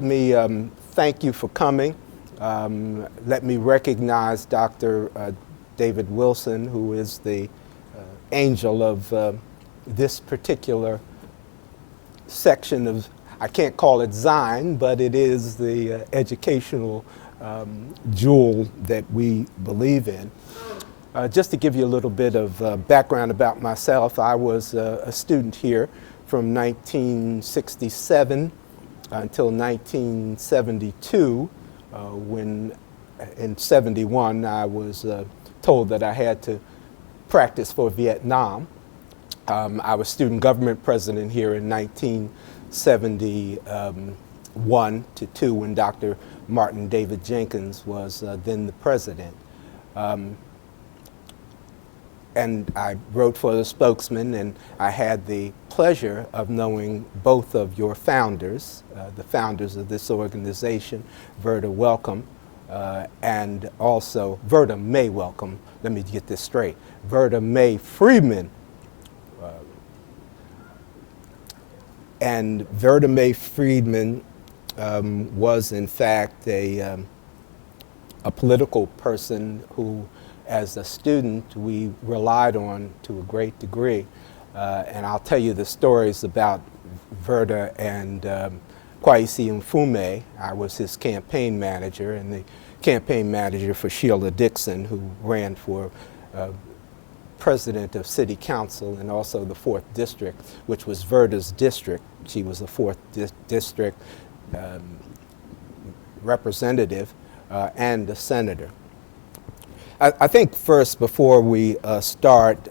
Let me thank you for coming. Let me recognize Dr. David Wilson, who is the angel of this particular section of, I can't call it Zion, but it is the educational jewel that we believe in. Just to give you a little bit of background about myself, I was a student here from 1967 until 1972, when in 71 I was told that I had to practice for Vietnam. I was student government president here in 1971 to 2 when Dr. Martin David Jenkins was then the president. And I wrote for the spokesman, and I had the pleasure of knowing both of your founders, the founders of this organization, Verda welcome, and also Verda May welcome. Let me get this straight. Verda May Friedman. And Verda May Friedman was in fact a political person who, as a student, we relied on to a great degree. And I'll tell you the stories about Verda and Kwesi Mfume. I was his campaign manager and the campaign manager for Sheila Dixon, who ran for president of city council and also the 4th district, which was Verda's district. She was the 4th district representative and a senator. I think first, before we start,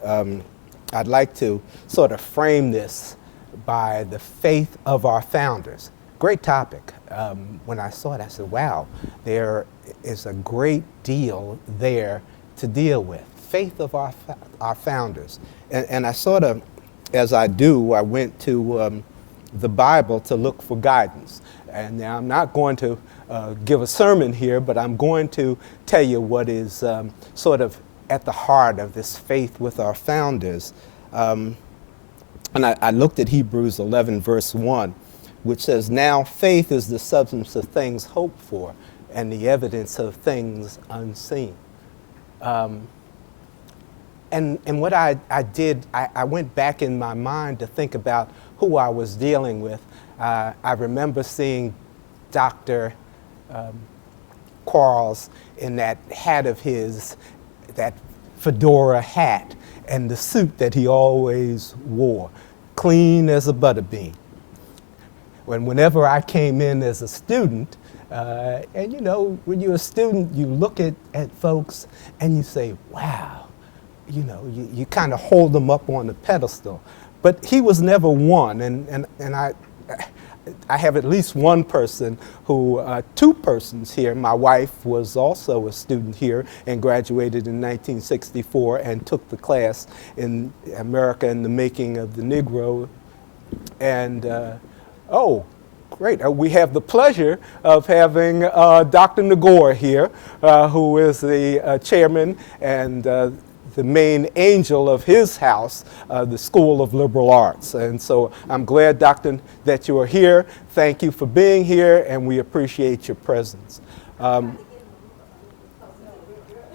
I'd like to sort of frame this by the faith of our founders. Great topic. When I saw it, I said, wow, there is a great deal there to deal with. Faith of our founders. And I sort of, as I do, I went to the Bible to look for guidance. And now I'm not going to give a sermon here, but I'm going to tell you what is sort of at the heart of this faith with our founders. And I looked at Hebrews 11, verse 1, which says, "Now faith is the substance of things hoped for and the evidence of things unseen." And what I did, I went back in my mind to think about who I was dealing with. I remember seeing Dr. Quarles in that hat of his, that fedora hat, and the suit that he always wore, clean as a butter bean. Whenever I came in as a student, and you know, when you're a student, you look at folks and you say, wow, you know, you kind of hold them up on a pedestal. But he was never one, and I have at least one person who, two persons here. My wife was also a student here and graduated in 1964 and took the class in America and the Making of the Negro. And, oh, great. We have the pleasure of having Dr. Nagore here, who is the chairman and the main angel of his house, the School of Liberal Arts. And so I'm glad, Doctor, that you are here. Thank you for being here, and we appreciate your presence.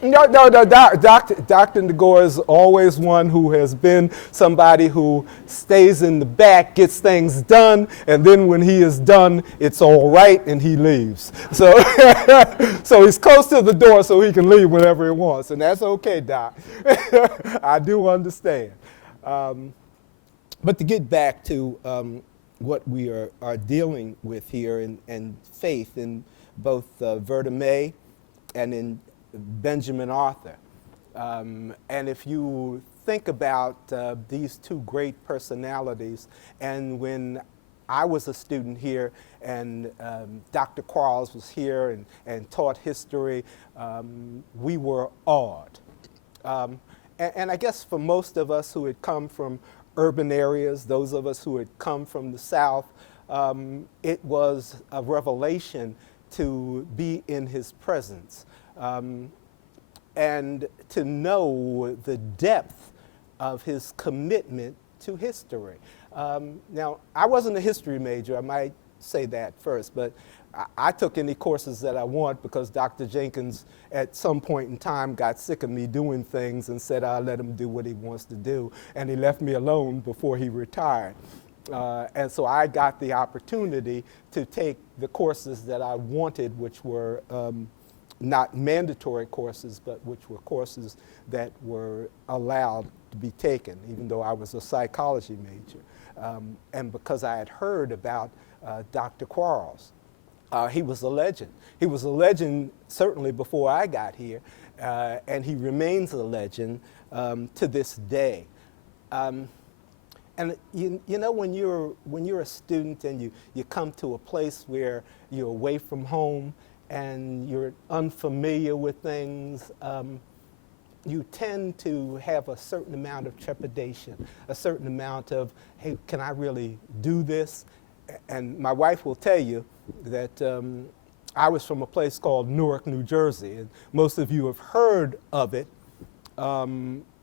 Dr. Nagore is always one who has been somebody who stays in the back, gets things done, and then when he is done, it's all right, and he leaves. So, so he's close to the door so he can leave whenever he wants, and that's okay, Doc. I do understand. But to get back to what we are dealing with here, and faith in both Verda May and in Benjamin Arthur. And if you think about these two great personalities, and when I was a student here and Dr. Quarles was here and taught history, we were awed. And I guess for most of us who had come from urban areas, those of us who had come from the South, it was a revelation to be in his presence. And to know the depth of his commitment to history. Now, I wasn't a history major, I might say that first, but I took any courses that I want because Dr. Jenkins at some point in time got sick of me doing things and said I'll let him do what he wants to do, and he left me alone before he retired. And so I got the opportunity to take the courses that I wanted, which were not mandatory courses, but which were courses that were allowed to be taken, even though I was a psychology major. And because I had heard about Dr. Quarles. He was a legend. He was a legend certainly before I got here, and he remains a legend to this day. And you know, when you're a student and you come to a place where you're away from home and you're unfamiliar with things, you tend to have a certain amount of trepidation, a certain amount of, hey, can I really do this? And my wife will tell you that I was from a place called Newark, New Jersey, and most of you have heard of it.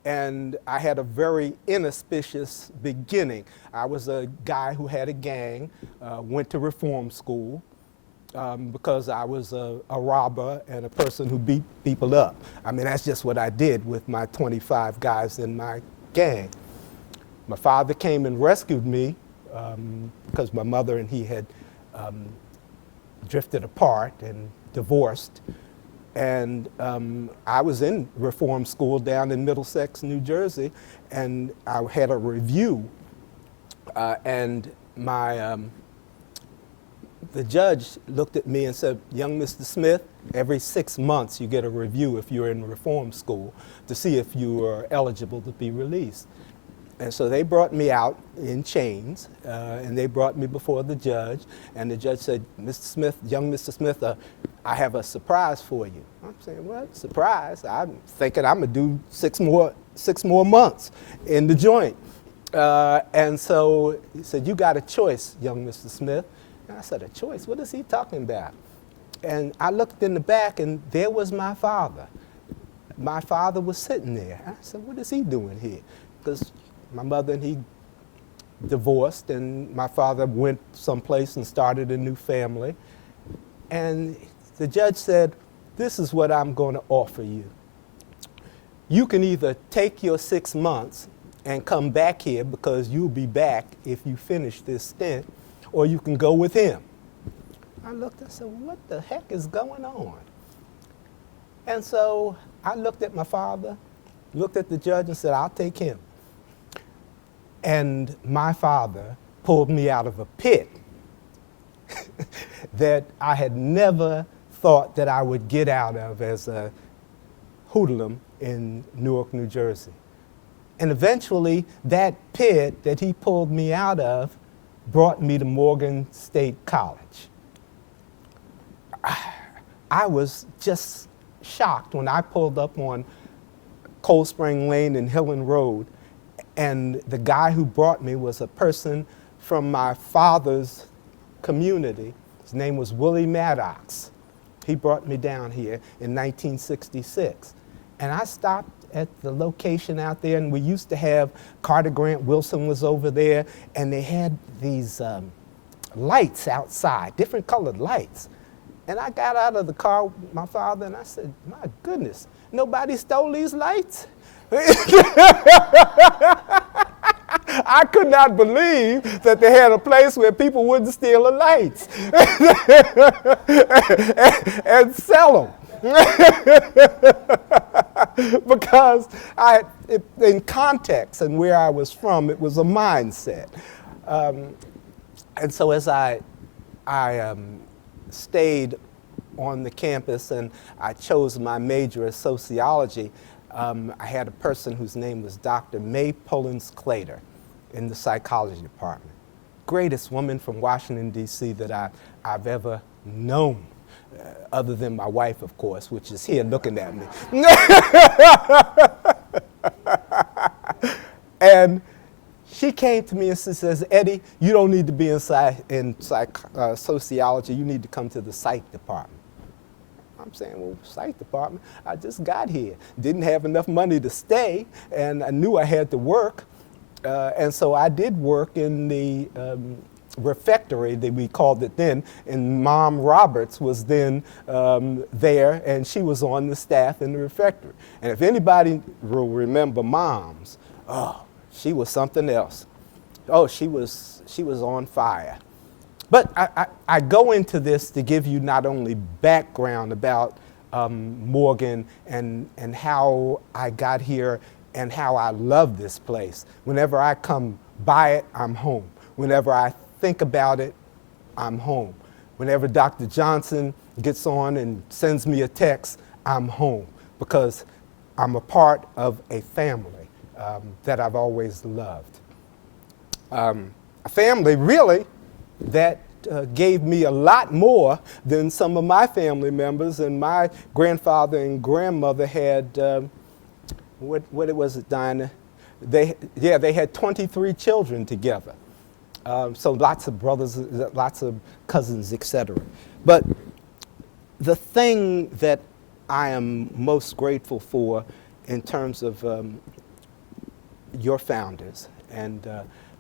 And I had a very inauspicious beginning. I was a guy who had a gang, went to reform school because I was a robber and a person who beat people up. I mean, that's just what I did with my 25 guys in my gang. My father came and rescued me because my mother and he had drifted apart and divorced. And I was in reform school down in Middlesex, New Jersey, and I had a review. And the judge looked at me and said, "Young Mr. Smith, every 6 months you get a review if you're in reform school to see if you are eligible to be released." And so they brought me out in chains, and they brought me before the judge, and the judge said, "Mr. Smith, young Mr. Smith, I have a surprise for you." I'm saying, "What surprise?" I'm thinking I'm gonna do six more months in the joint. And so he said, "You got a choice, young Mr. Smith." And I said, "A choice? What is he talking about?" And I looked in the back, and there was my father. My father was sitting there. I said, "What is he doing here?" Because my mother and he divorced, and my father went someplace and started a new family. And the judge said, "This is what I'm going to offer you. You can either take your 6 months and come back here because you'll be back if you finish this stint, or you can go with him." I looked and said, "What the heck is going on?" And so I looked at my father, looked at the judge and said, "I'll take him." And my father pulled me out of a pit that I had never thought that I would get out of as a hoodlum in Newark, New Jersey. And eventually that pit that he pulled me out of brought me to Morgan State College. I was just shocked when I pulled up on Cold Spring Lane and Hillen Road, and the guy who brought me was a person from my father's community. His name was Willie Maddox. He brought me down here in 1966. And I stopped at the location out there, and we used to have, Carter Grant Wilson was over there, and they had these lights outside, different colored lights. And I got out of the car with my father, and I said, "My goodness, nobody stole these lights?" I could not believe that they had a place where people wouldn't steal the lights and sell them. Because in context and where I was from, it was a mindset. And so as I stayed on the campus and I chose my major as sociology, I had a person whose name was Dr. May Pullins-Clater in the psychology department. Greatest woman from Washington, D.C. that I've ever known, other than my wife, of course, which is here looking at me. And she came to me and she says, "Eddie, you don't need to be in sociology, you need to come to the psych department." I'm saying, "Well, psych department? I just got here, didn't have enough money to stay, and I knew I had to work." And so I did work in the refectory, that we called it then, and Mom Roberts was then there, and she was on the staff in the refectory. And if anybody will remember Moms, oh, she was something else. Oh, she was on fire. But I go into this to give you not only background about Morgan and how I got here and how I love this place. Whenever I come by it, I'm home. Whenever I think about it, I'm home. Whenever Dr. Johnson gets on and sends me a text, I'm home, because I'm a part of a family that I've always loved. A family, really, that gave me a lot more than some of my family members. And my grandfather and grandmother had, what was it, Dinah? They had 23 children together. So lots of brothers, lots of cousins, etc. But the thing that I am most grateful for in terms of your founders, and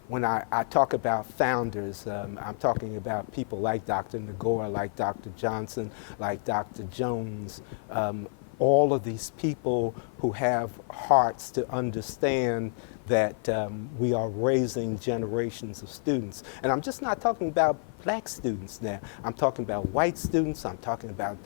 when I talk about founders, I'm talking about people like Dr. Nagore, like Dr. Johnson, like Dr. Jones, all of these people who have hearts to understand that we are raising generations of students. And I'm just not talking about black students now. I'm talking about white students, I'm talking about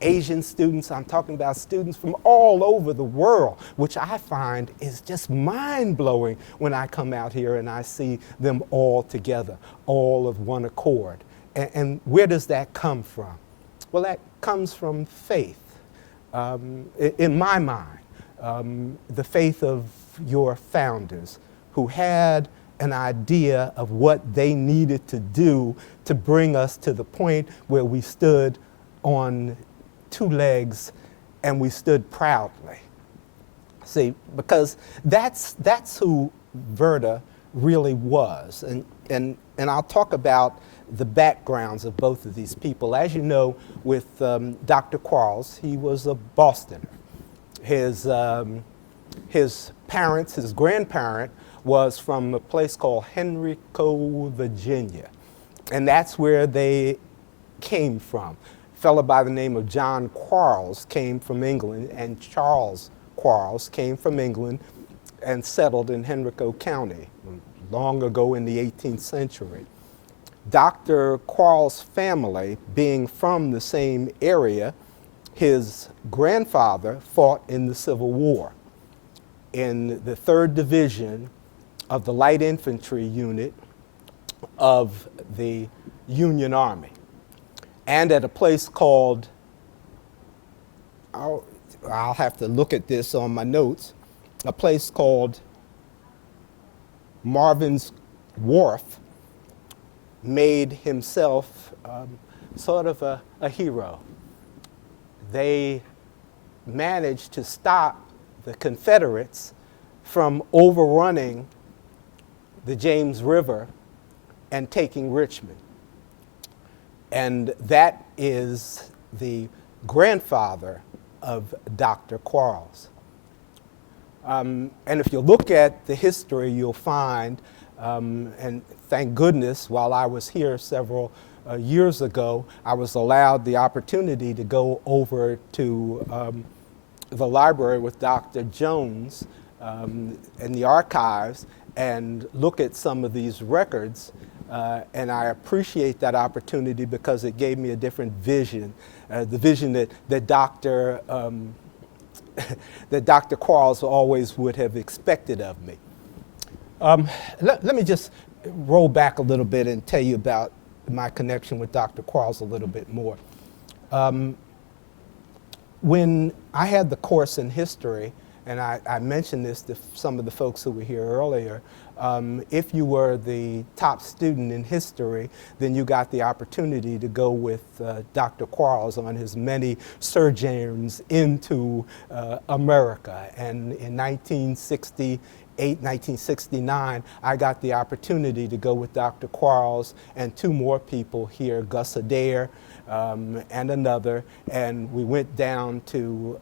Asian students, I'm talking about students from all over the world, which I find is just mind-blowing when I come out here and I see them all together, all of one accord. And where does that come from? Well, that comes from faith. In my mind, the faith of your founders, who had an idea of what they needed to do to bring us to the point where we stood on two legs and we stood proudly. See, because that's who Verda really was. And I'll talk about the backgrounds of both of these people. As you know, with Dr. Quarles, he was a Bostoner. His parents, his grandparent, was from a place called Henrico, Virginia. And that's where they came from. A fellow by the name of John Quarles came from England, and Charles Quarles came from England and settled in Henrico County long ago in the 18th century. Dr. Quarles' family, being from the same area, his grandfather fought in the Civil War in the 3rd Division of the Light Infantry Unit of the Union Army. And at a place called, I'll have to look at this on my notes, a place called Marvin's Wharf, made himself sort of a hero. They managed to stop the Confederates from overrunning the James River and taking Richmond. And that is the grandfather of Dr. Quarles. And if you look at the history, you'll find, and thank goodness, while I was here several years ago, I was allowed the opportunity to go over to the library with Dr. Jones in the archives and look at some of these records. And I appreciate that opportunity because it gave me a different vision, the vision that Dr. Quarles always would have expected of me. Let me just roll back a little bit and tell you about my connection with Dr. Quarles a little bit more. When I had the course in history, and I mentioned this to some of the folks who were here earlier, if you were the top student in history, then you got the opportunity to go with Dr. Quarles on his many sojourns into America. And in 1968, 1969, I got the opportunity to go with Dr. Quarles and two more people here, Gus Adair and another, and we went down to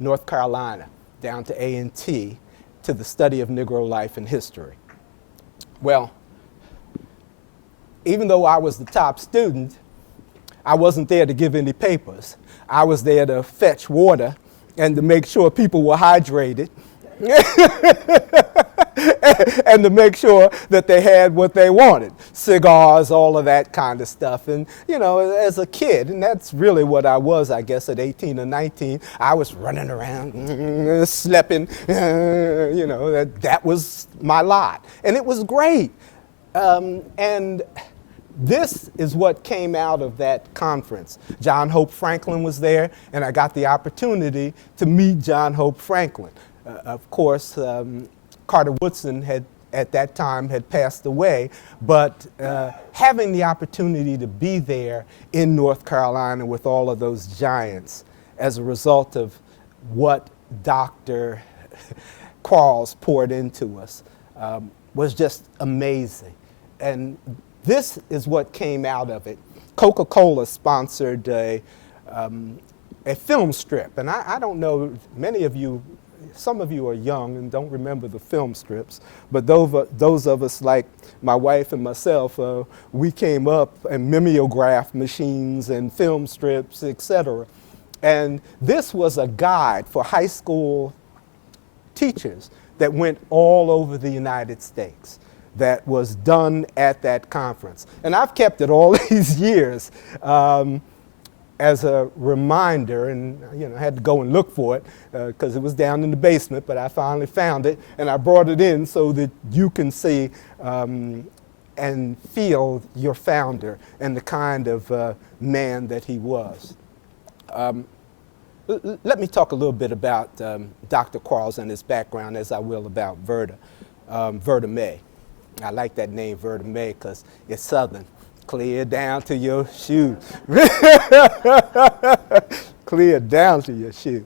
North Carolina, down to A&T, to the study of Negro life and history. Well, even though I was the top student, I wasn't there to give any papers. I was there to fetch water and to make sure people were hydrated and to make sure that they had what they wanted, cigars, all of that kind of stuff. And, you know, as a kid, and that's really what I was, I guess, at 18 or 19, I was running around, sleeping, you know, that was my lot. And it was great. And this is what came out of that conference. John Hope Franklin was there, and I got the opportunity to meet John Hope Franklin. Of course, Carter Woodson had, at that time, had passed away, but having the opportunity to be there in North Carolina with all of those giants as a result of what Dr. Quarles poured into us was just amazing. And this is what came out of it. Coca-Cola sponsored a film strip, and I don't know, many of you, some of you are young and don't remember the film strips, but those of us like my wife and myself, we came up in mimeograph machines and film strips, etc. And this was a guide for high school teachers that went all over the United States, that was done at that conference. And I've kept it all these years as a reminder, and you know, I had to go and look for it because it was down in the basement, but I finally found it, and I brought it in so that you can see and feel your founder and the kind of man that he was. Let me talk a little bit about Dr. Quarles and his background, as I will about Verda, Verda May. I like that name, Verda May, because it's Southern. Clear down to your shoes. Clear down to your shoes.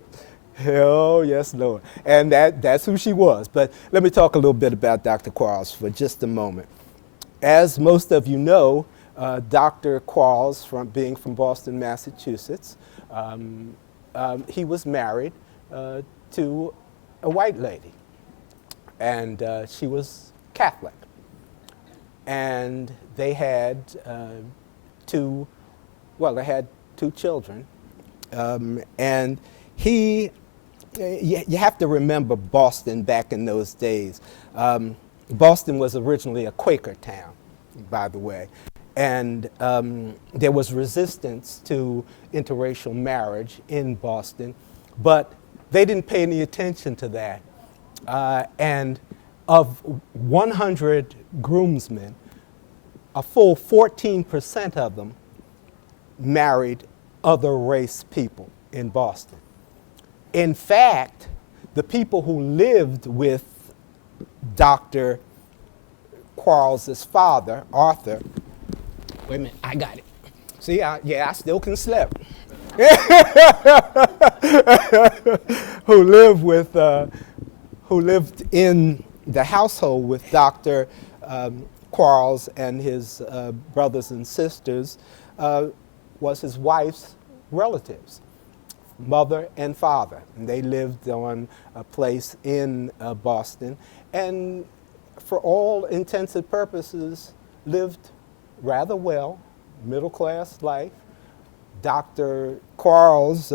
Oh, yes, Lord. And that's who she was. But let me talk a little bit about Dr. Quarles for just a moment. As most of you know, Dr. Quarles, being from Boston, Massachusetts, he was married to a white lady, and she was Catholic. And they had two children. And you have to remember Boston back in those days. Boston was originally a Quaker town, by the way. And there was resistance to interracial marriage in Boston, but they didn't pay any attention to that. And of 100 groomsmen, a full 14% of them married other race people in Boston. In fact, the people who lived with Dr. Quarles' father, Arthur, wait a minute, I got it. See, I still can slip. Who lived in the household with Dr. Quarles and his brothers and sisters was his wife's relatives, mother and father. And they lived on a place in Boston, and for all intents and purposes lived rather well, middle-class life. Dr. Quarles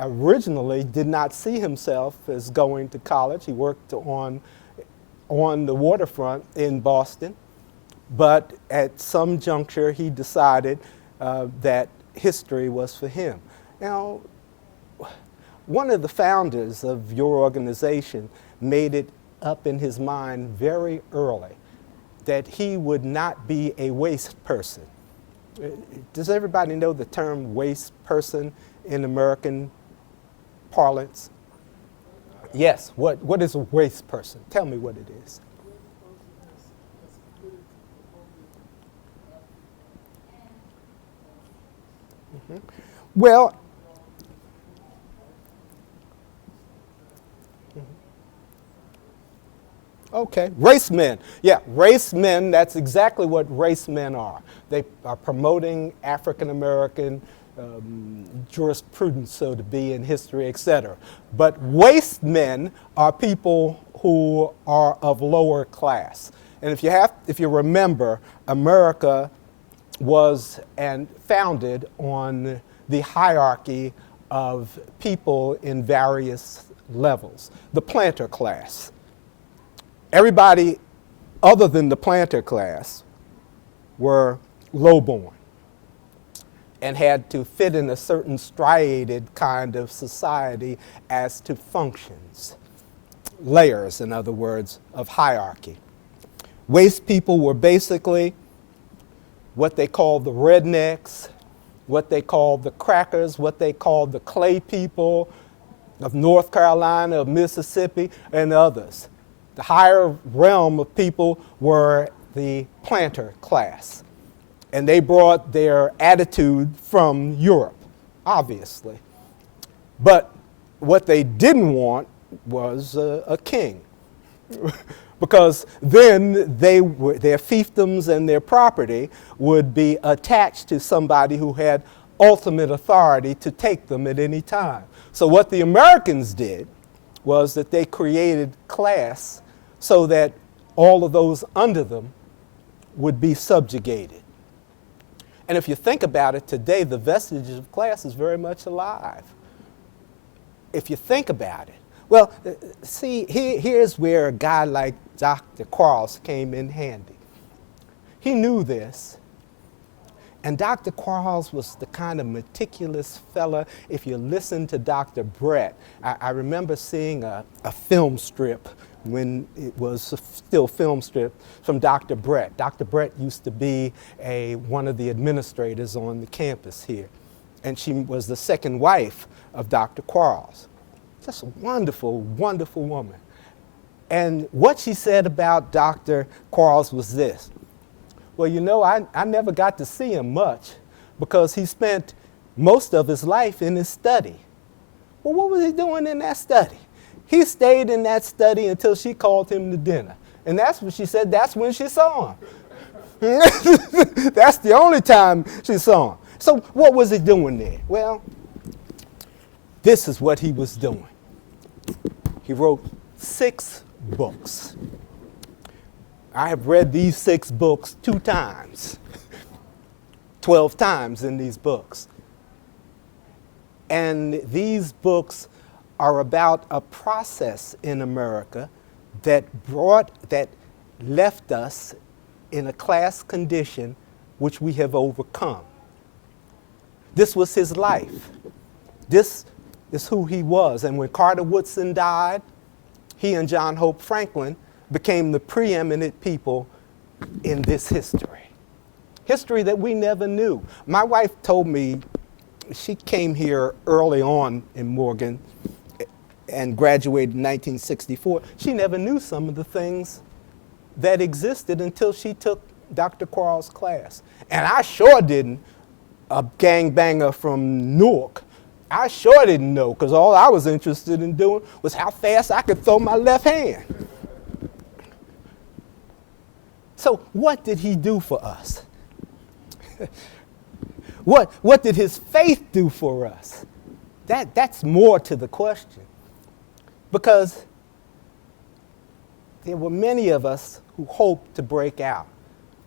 originally did not see himself as going to college. He worked on the waterfront in Boston, but at some juncture he decided that history was for him. Now, one of the founders of your organization made it up in his mind very early that he would not be a waste person. Does everybody know the term waste person in American parlance? Yes, what is a waste person? Tell me what it is. Mm-hmm. Well, okay, race men. Yeah, race men, that's exactly what race men are. They are promoting African American jurisprudence, so to be, in history, etc. But waste men are people who are of lower class. And if you remember, America was founded on the hierarchy of people in various levels. The planter class. Everybody other than the planter class were lowborn and had to fit in a certain striated kind of society as to functions. Layers, in other words, of hierarchy. Waste people were basically what they called the rednecks, what they called the crackers, what they called the clay people of North Carolina, of Mississippi, and others. The higher realm of people were the planter class. And they brought their attitude from Europe, obviously. But what they didn't want was a king. Because then their fiefdoms and their property would be attached to somebody who had ultimate authority to take them at any time. So what the Americans did was that they created class so that all of those under them would be subjugated. And if you think about it today, the vestiges of class is very much alive. If you think about it. Well, see, here's where a guy like Dr. Quarles came in handy. He knew this. And Dr. Quarles was the kind of meticulous fella. If you listen to Dr. Brett, I remember seeing a film strip when it was still film strip from Dr. Brett. Dr. Brett used to be one of the administrators on the campus here. And she was the second wife of Dr. Quarles. Just a wonderful, wonderful woman. And what she said about Dr. Quarles was this. Well, you know, I never got to see him much because he spent most of his life in his study. Well, what was he doing in that study? He stayed in that study until she called him to dinner. And that's what she said, that's when she saw him. That's the only time she saw him. So what was he doing there? Well, this is what he was doing. He wrote 6 books. I have read these 6 books 2 times, 12 times in these books. And these books are about a process in America that left us in a class condition which we have overcome. This was his life. This is who he was. And when Carter Woodson died, he and John Hope Franklin became the preeminent people in this history. History that we never knew. My wife told me, she came here early on in Morgan and graduated in 1964. She never knew some of the things that existed until she took Dr. Quarles' class. And I sure didn't, a gangbanger from Newark. I sure didn't know, because all I was interested in doing was how fast I could throw my left hand. So what did he do for us? What did his faith do for us? That's more to the question. Because there were many of us who hoped to break out.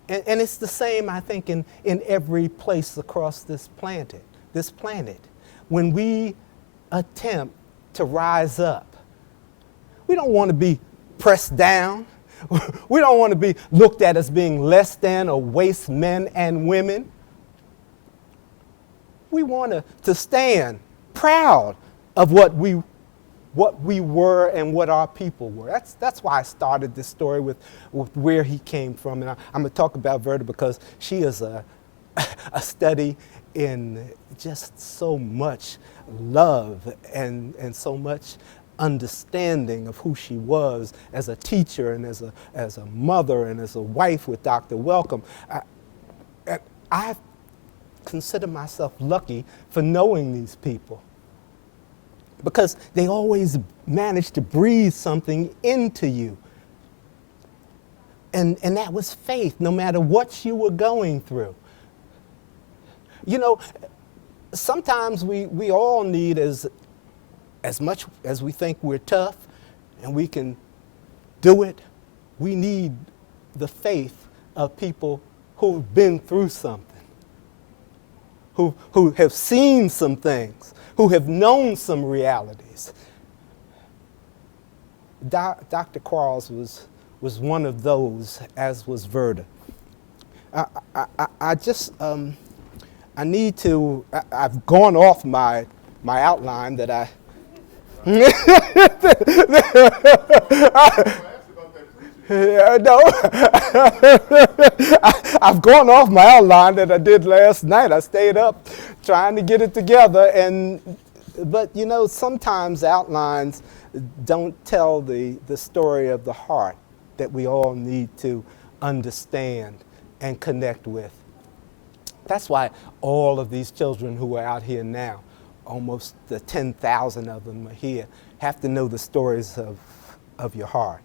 And it's the same, I think, in every place across this planet. When we attempt to rise up, we don't want to be pressed down. We don't want to be looked at as being less than or waste men and women. We want to stand proud of what we were and what our people were. That's why I started this story with where he came from. And I'm going to talk about Verda because she is a study in just so much love and so much understanding of who she was as a teacher and as a mother and as a wife with Dr. Welcome. I consider myself lucky for knowing these people, because they always managed to breathe something into you. And that was faith, no matter what you were going through. You know, sometimes we all need, as much as we think we're tough and we can do it, we need the faith of people who've been through something, who have seen some things, who have known some realities. Dr. Quarles was one of those, as was Verda. I've gone off my outline that I. No, I've gone off my outline that I did last night. I stayed up trying to get it together, but you know, sometimes outlines don't tell the story of the heart that we all need to understand and connect with. That's why all of these children who are out here now, almost 10,000 of them are here, have to know the stories of your heart.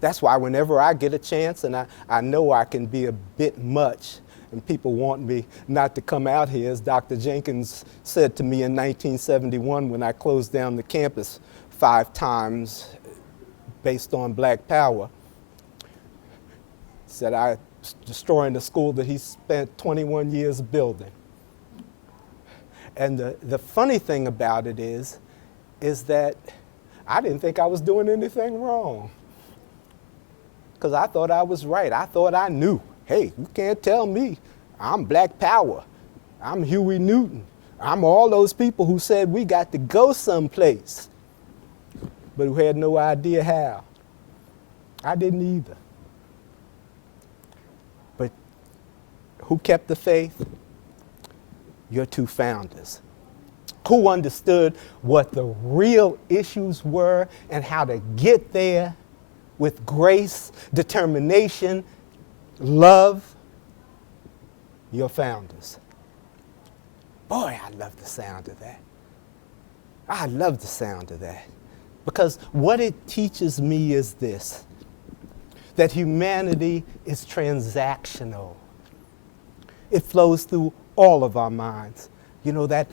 That's why whenever I get a chance, and I know I can be a bit much, and people want me not to come out here, as Dr. Jenkins said to me in 1971 when I closed down the campus 5 times based on Black Power, said I was destroying the school that he spent 21 years building. And the funny thing about it is that I didn't think I was doing anything wrong, because I thought I was right. I thought I knew. Hey, you can't tell me. I'm Black Power. I'm Huey Newton. I'm all those people who said we got to go someplace, but who had no idea how. I didn't either. But who kept the faith? Your 2 founders, who understood what the real issues were and how to get there with grace, determination, love. Your founders. Boy, I love the sound of that. I love the sound of that. Because what it teaches me is this, that humanity is transactional. It flows through all of our minds. You know, that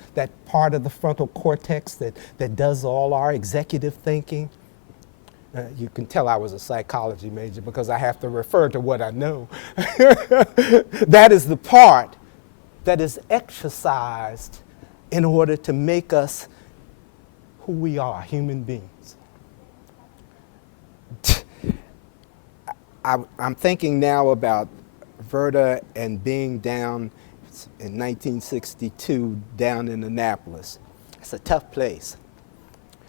part of the frontal cortex that does all our executive thinking. You can tell I was a psychology major because I have to refer to what I know. That is the part that is exercised in order to make us who we are, human beings. I'm thinking now about Verda and being down in 1962 down in Annapolis. It's a tough place.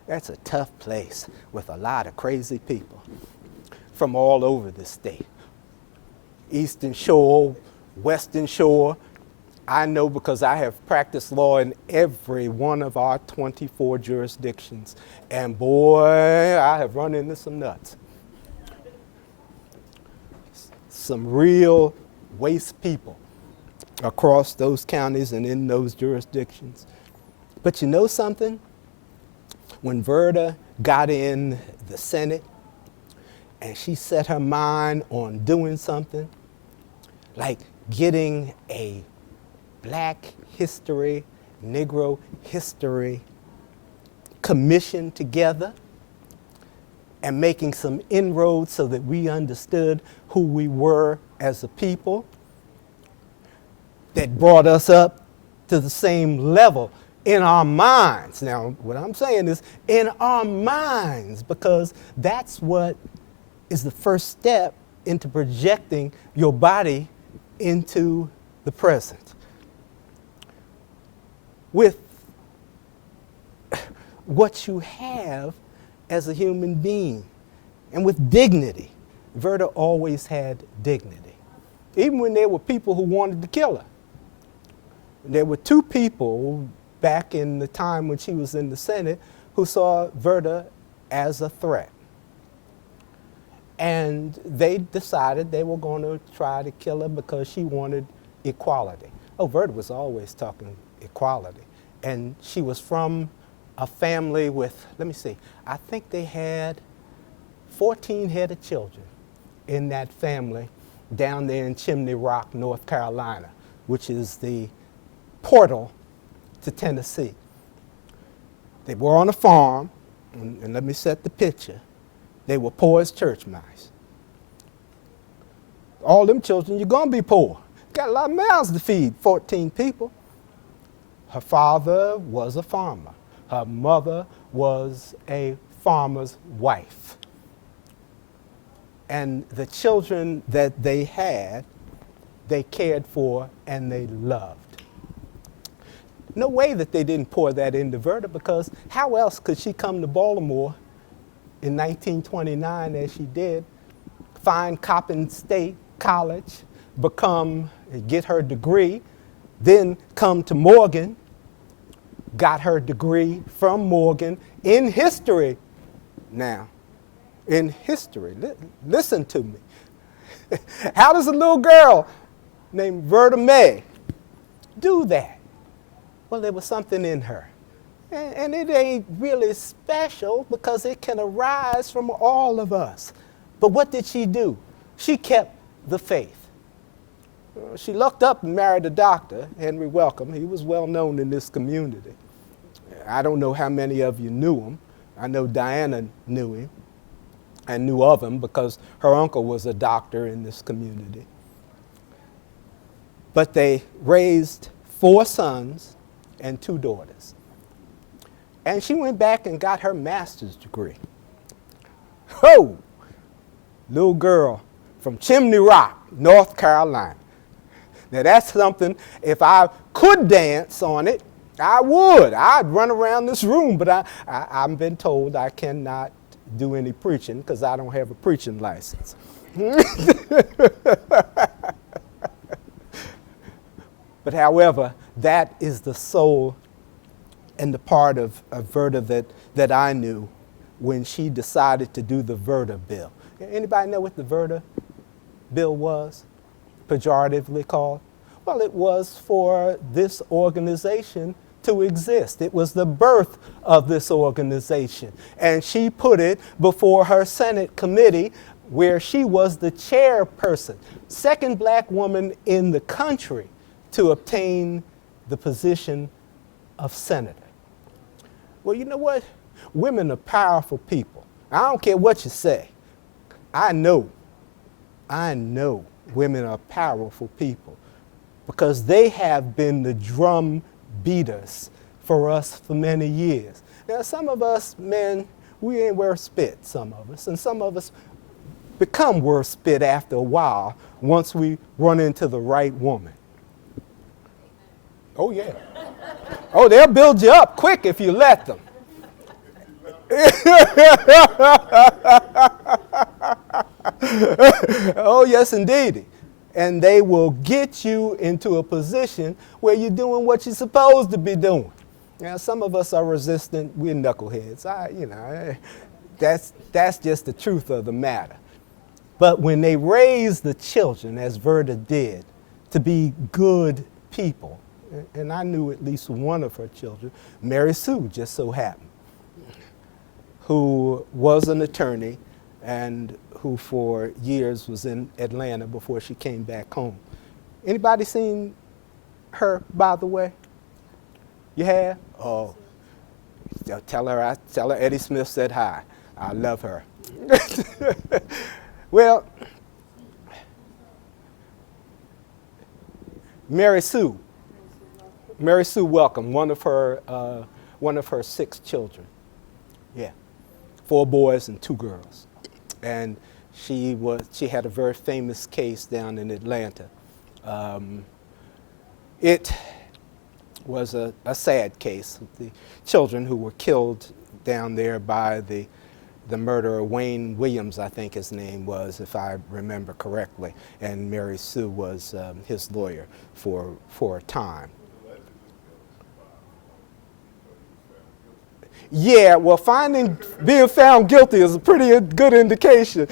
That's a tough place with a lot of crazy people from all over the state. Eastern Shore, Western Shore. I know because I have practiced law in every one of our 24 jurisdictions. And boy, I have run into some nuts. Some real waste people across those counties and in those jurisdictions. But you know something? When Verda got in the Senate and she set her mind on doing something, like getting a Black history, Negro history commission together and making some inroads so that we understood who we were as a people, that brought us up to the same level in our minds. Now, what I'm saying is in our minds, because that's what is the first step into projecting your body into the present. With what you have as a human being and with dignity. Verda always had dignity. Even when there were people who wanted to kill her. There were 2 people back in the time when she was in the Senate who saw Verda as a threat. And they decided they were going to try to kill her because she wanted equality. Oh, Verda was always talking equality. And she was from a family with, let me see, I think they had 14 headed children in that family down there in Chimney Rock, North Carolina, which is the portal to Tennessee. They were on a farm, and let me set the picture. They were poor as church mice. All them children, you're going to be poor. Got a lot of mouths to feed, 14 people. Her father was a farmer. Her mother was a farmer's wife. And the children that they had, they cared for and they loved. No way that they didn't pour that into Verda, because how else could she come to Baltimore in 1929 as she did, find Coppin State College, get her degree, then come to Morgan, got her degree from Morgan in history. Now, in history, listen to me. How does a little girl named Verda May do that? Well, there was something in her. And it ain't really special because it can arise from all of us. But what did she do? She kept the faith. She looked up and married a doctor, Henry Wellcome. He was well known in this community. I don't know how many of you knew him. I know Diana knew him and knew of him because her uncle was a doctor in this community. But they raised 4 sons and 2 daughters. And she went back and got her master's degree. Ho! Little girl from Chimney Rock, North Carolina. Now that's something, if I could dance on it, I would. I'd run around this room, but I've been told I cannot do any preaching because I don't have a preaching license. But however, that is the soul and the part of Verda that I knew when she decided to do the Verda bill. Anybody know what the Verda bill was, pejoratively called? Well, it was for this organization to exist. It was the birth of this organization. And she put it before her Senate committee where she was the chairperson, second black woman in the country to obtain the position of senator. Well, you know what? Women are powerful people. I don't care what you say. I know women are powerful people because they have been the drum beaters for us for many years. Now, some of us men, we ain't worth spit, some of us, and some of us become worth spit after a while once we run into the right woman. Oh, yeah. Oh, they'll build you up quick if you let them. Oh, yes, indeed. And they will get you into a position where you're doing what you're supposed to be doing. Now, some of us are resistant. We're knuckleheads. That's just the truth of the matter. But when they raise the children, as Verda did, to be good people, and I knew at least one of her children, Mary Sue, just so happened, who was an attorney and who for years was in Atlanta before she came back home. Anybody seen her, by the way? You have? Oh, tell her Eddie Smith said hi. I love her. Well, Mary Sue Wellcome, one of her 6 children. Yeah, 4 boys and 2 girls. And she had a very famous case down in Atlanta. It was a sad case. The children who were killed down there by the murderer, Wayne Williams, I think his name was, if I remember correctly, and Mary Sue was his lawyer for a time. Yeah, well, being found guilty is a pretty good indication.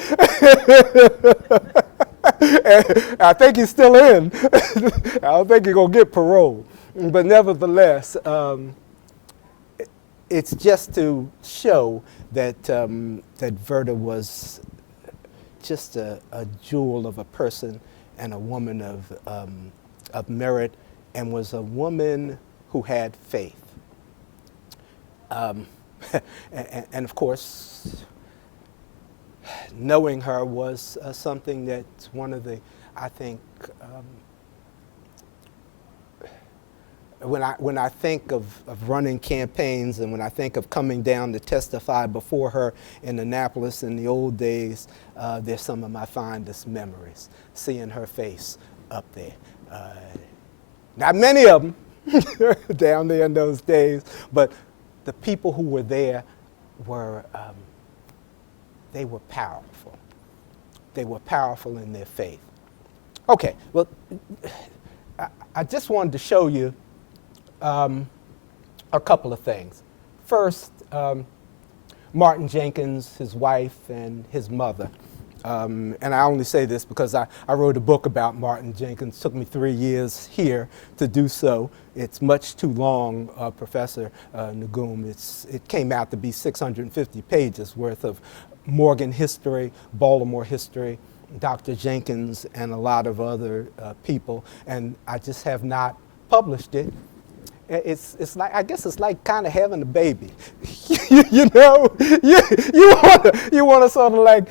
I think he's still in. I don't think he's going to get parole. But nevertheless, it's just to show that Verda was just a jewel of a person and a woman of merit, and was a woman who had faith. And of course, knowing her was something that one of the I think when I think of running campaigns and when I think of coming down to testify before her in Annapolis in the old days, they're some of my fondest memories, seeing her face up there. Not many of them down there in those days, but the people who were there were, they were powerful. They were powerful in their faith. Okay, well, I just wanted to show you a couple of things. First, Martin Jenkins, his wife, and his mother. And I only say this because I wrote a book about Martin Jenkins. It took me 3 years here to do so. It's much too long, Professor Nagum. It came out to be 650 pages worth of Morgan history, Baltimore history, Dr. Jenkins, and a lot of other people. And I just have not published it. It's like, I guess it's like kind of having a baby. You know, you want to sort of like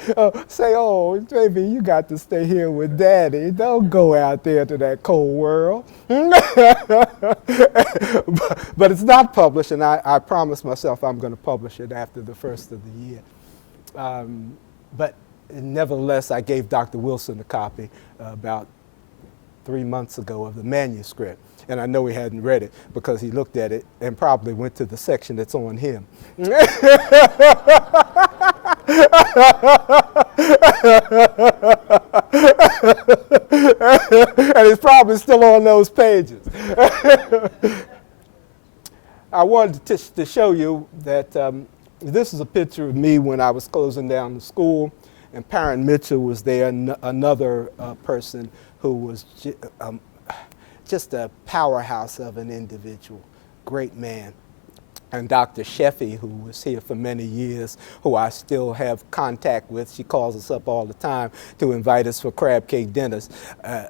say, oh, baby, you got to stay here with daddy. Don't go out there to that cold world. But it's not published, and I promised myself I'm going to publish it after the first of the year. But nevertheless, I gave Dr. Wilson a copy about 3 months ago of the manuscript. And I know he hadn't read it because he looked at it and probably went to the section that's on him. And it's probably still on those pages. I wanted to show you that this is a picture of me when I was closing down the school, and Perrin Mitchell was there, another person who was just a powerhouse of an individual, great man. And Dr. Sheffy, who was here for many years, who I still have contact with. She calls us up all the time to invite us for crab cake dinners.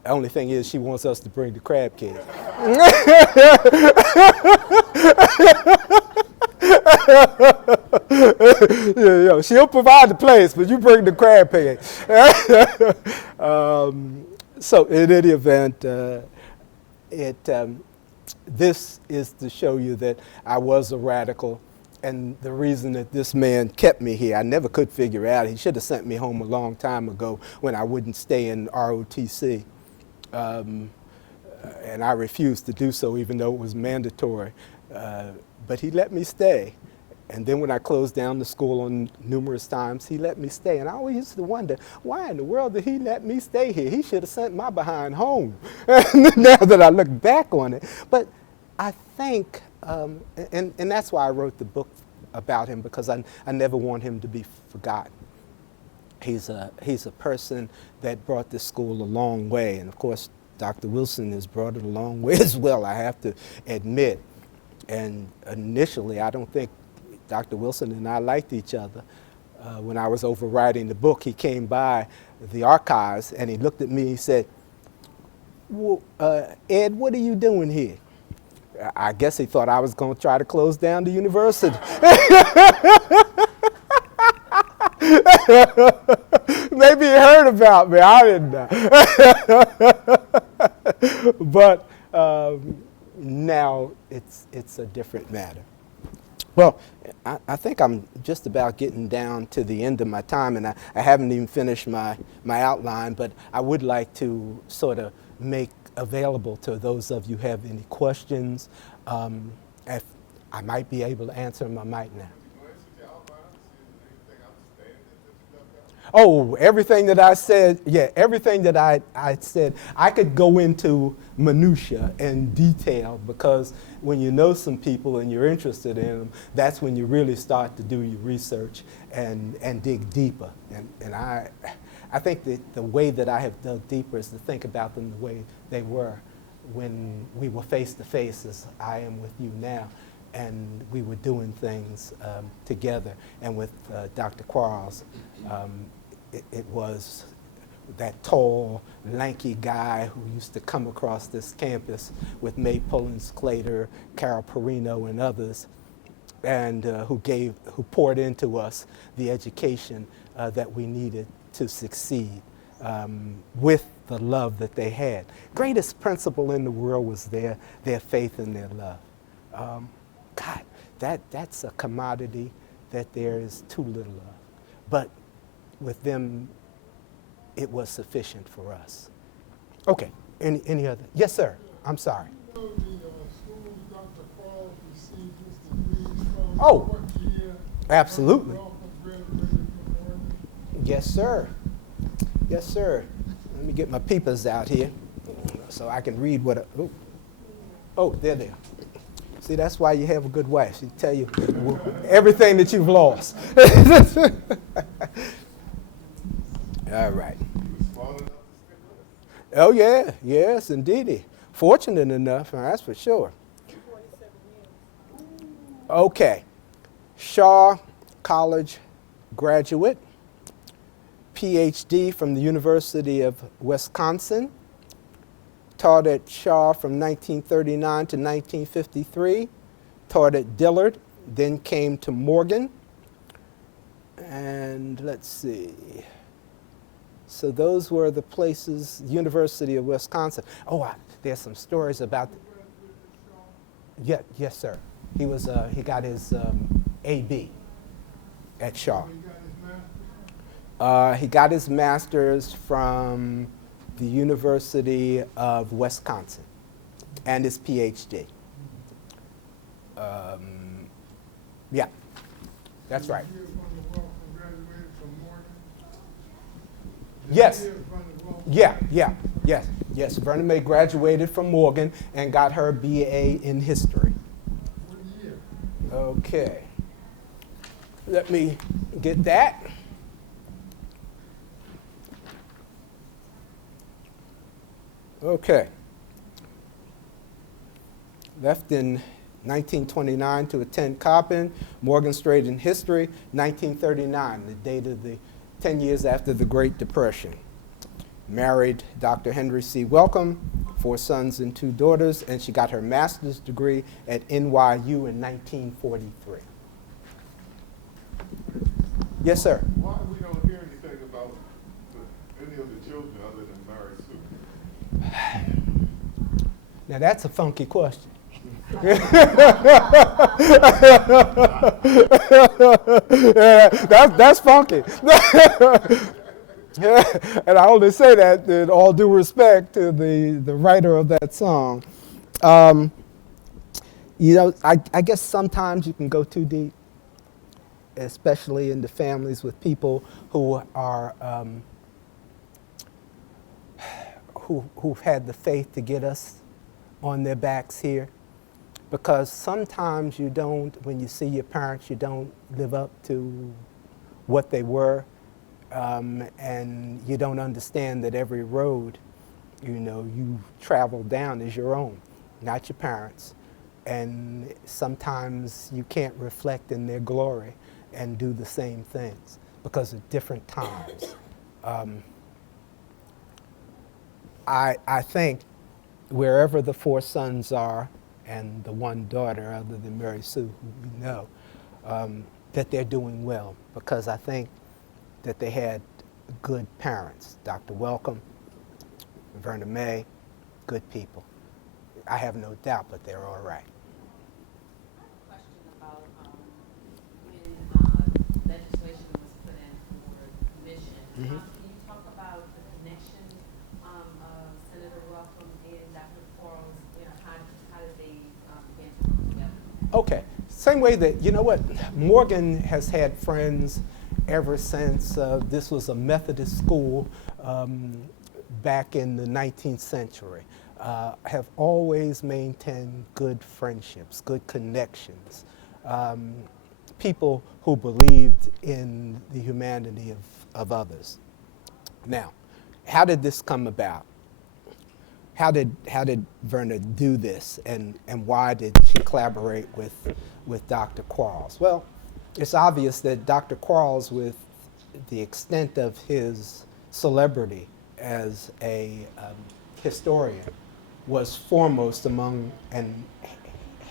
Only thing is she wants us to bring the crab cake. Yeah, she'll provide the place, but you bring the crab cake. So in any event, this is to show you that I was a radical, and the reason that this man kept me here, I never could figure out. He should have sent me home a long time ago when I wouldn't stay in ROTC. And I refused to do so even though it was mandatory. But he let me stay. And then when I closed down the school on numerous times, he let me stay. And I always used to wonder, why in the world did he let me stay here? He should have sent my behind home. Now that I look back on it. But I think, and that's why I wrote the book about him, because I never want him to be forgotten. He's a person that brought this school a long way. And of course, Dr. Wilson has brought it a long way as well, I have to admit. And initially, I don't think Dr. Wilson and I liked each other. When I was overwriting the book, he came by the archives and he looked at me and he said, well, Ed, what are you doing here? I guess he thought I was going to try to close down the university. Maybe he heard about me, I didn't know. But now it's a different matter. Well, I think I'm just about getting down to the end of my time, and I haven't even finished my outline, but I would like to sort of make available to those of you who have any questions. If I might be able to answer them, I might not. Oh, everything that I said, yeah, everything that I said, I could go into minutia and detail, because when you know some people and you're interested in them, that's when you really start to do your research and dig deeper. And I think that the way that I have dug deeper is to think about them the way they were when we were face to face, as I am with you now, and we were doing things together. And with Dr. Quarles, it was that tall, lanky guy who used to come across this campus with May Pullins-Clater, Carol Perino, and others, and who poured into us the education that we needed to succeed, with the love that they had. Greatest principle in the world was their faith and their love. God, that's a commodity that there is too little of. But with them, it was sufficient for us. Okay, any other? Yes, sir. I'm sorry. The schools Dr. Quarles received his degrees from, Oh, what year? absolutely. Welcome, graduated from Morgan. Yes, sir. Yes, sir. Let me get my peepers out here so I can read what. Oh, there they are. See, that's why you have a good wife. She tell you everything that you've lost. All right. Oh, yeah. Yes, indeedy. Fortunate enough, that's for sure. Okay. Shaw College graduate, PhD from the University of Wisconsin, taught at Shaw from 1939 to 1953, taught at Dillard, then came to Morgan. And let's see. So those were the places, University of Wisconsin. Oh, there's some stories about. Yeah, yes, sir. He got his AB at Shaw. He got his master's from the University of Wisconsin and his PhD. Yeah, that's right. Yes. Yes. Verna May graduated from Morgan and got her BA in history. Okay. Let me get that. Okay. Left in 1929 to attend Coppin, Morgan Strait in history, 1939, the date of the 10 years after the Great Depression. Married Dr. Henry C. Welcome, 4 sons and 2 daughters, and she got her master's degree at NYU in 1943. Yes, sir. Why we don't hear anything about any of the children other than Mary Sue? Now that's a funky question. That's funky. And I only say that in all due respect to the writer of that song. I guess sometimes you can go too deep, especially in the families with people who are who've had the faith to get us on their backs here. Because sometimes you don't, when you see your parents, you don't live up to what they were, and you don't understand that every road, you travel down is your own, not your parents. And sometimes you can't reflect in their glory and do the same things because of different times. I think wherever the 4 sons are, and the 1 daughter other than Mary Sue, who we know, that they're doing well, because I think that they had good parents. Dr. Welcome, Verna May, good people. I have no doubt, but they're all right. Question about when legislation was put in for commission. Mm-hmm. Can you talk about the connection of Senator Welcome and Dr. Quarles? How did they begin to work together? Okay, same way that, Morgan has had friends ever since this was a Methodist school back in the 19th century. Have always maintained good friendships, good connections, people who believed in the humanity of others. Now, how did this come about? How did Verna do this, and why did she collaborate with Dr. Quarles? Well, it's obvious that Dr. Quarles, with the extent of his celebrity as a historian, was foremost among and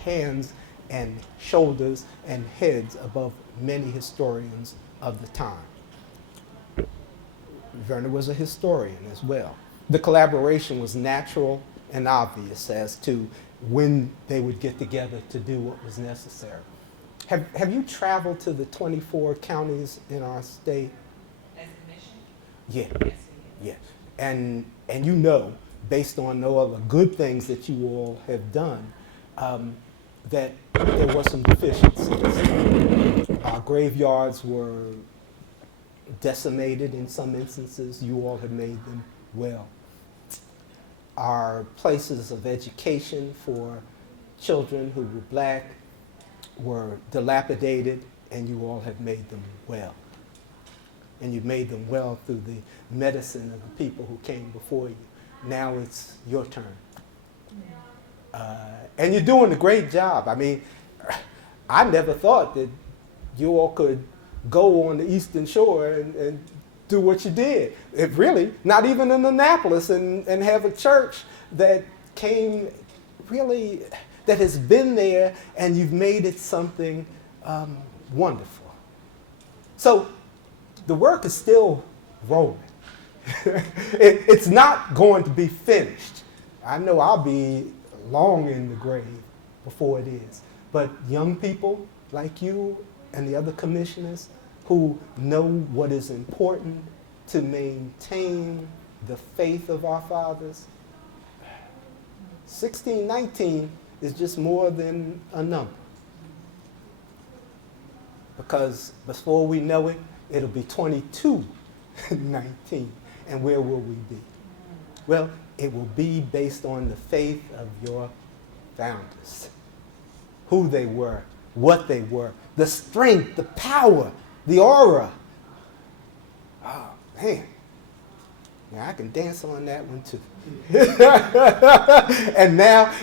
hands and shoulders and heads above many historians of the time. Verna was a historian as well. the collaboration was natural and obvious as to when they would get together to do what was necessary. Have you traveled to the 24 counties in our state? As a mission? Yeah. Yes, we did. Yeah. And you know, based on no other good things that you all have done, that there were some deficiencies. Our graveyards were decimated in some instances. You all have made them well. Our places of education for children who were black were dilapidated, and you all have made them well. And you've made them well through the medicine of the people who came before you. Now it's your turn. And you're doing a great job. I mean, I never thought that you all could go on the Eastern Shore and do what you did. It really, not even in Annapolis, and have a church that came really, that has been there, and you've made it something wonderful. So the work is still rolling. It's not going to be finished. I know I'll be long in the grave before it is. But young people like you and the other commissioners who know what is important to maintain the faith of our fathers, 1619 is just more than a number. Because before we know it, it'll be 2219. And where will we be? Well, it will be based on the faith of your founders. Who they were, what they were, the strength, the power, the aura. Oh, man. Now I can dance on that one too. And now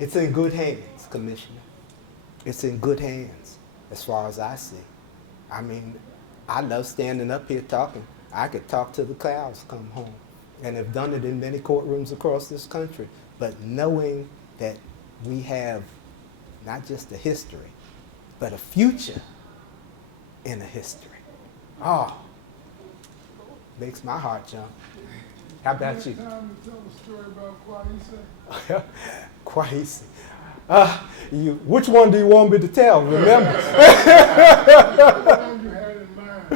it's in good hands, Commissioner. It's in good hands, as far as I see. I mean, I love standing up here talking. I could talk till the clouds come home, and have done it in many courtrooms across this country. But knowing that we have not just a history, but a future in a history, oh, makes my heart jump. How about you? Time to tell the story about Quarles. Quarles. Which one do you want me to tell? Remember? The one you had in mind.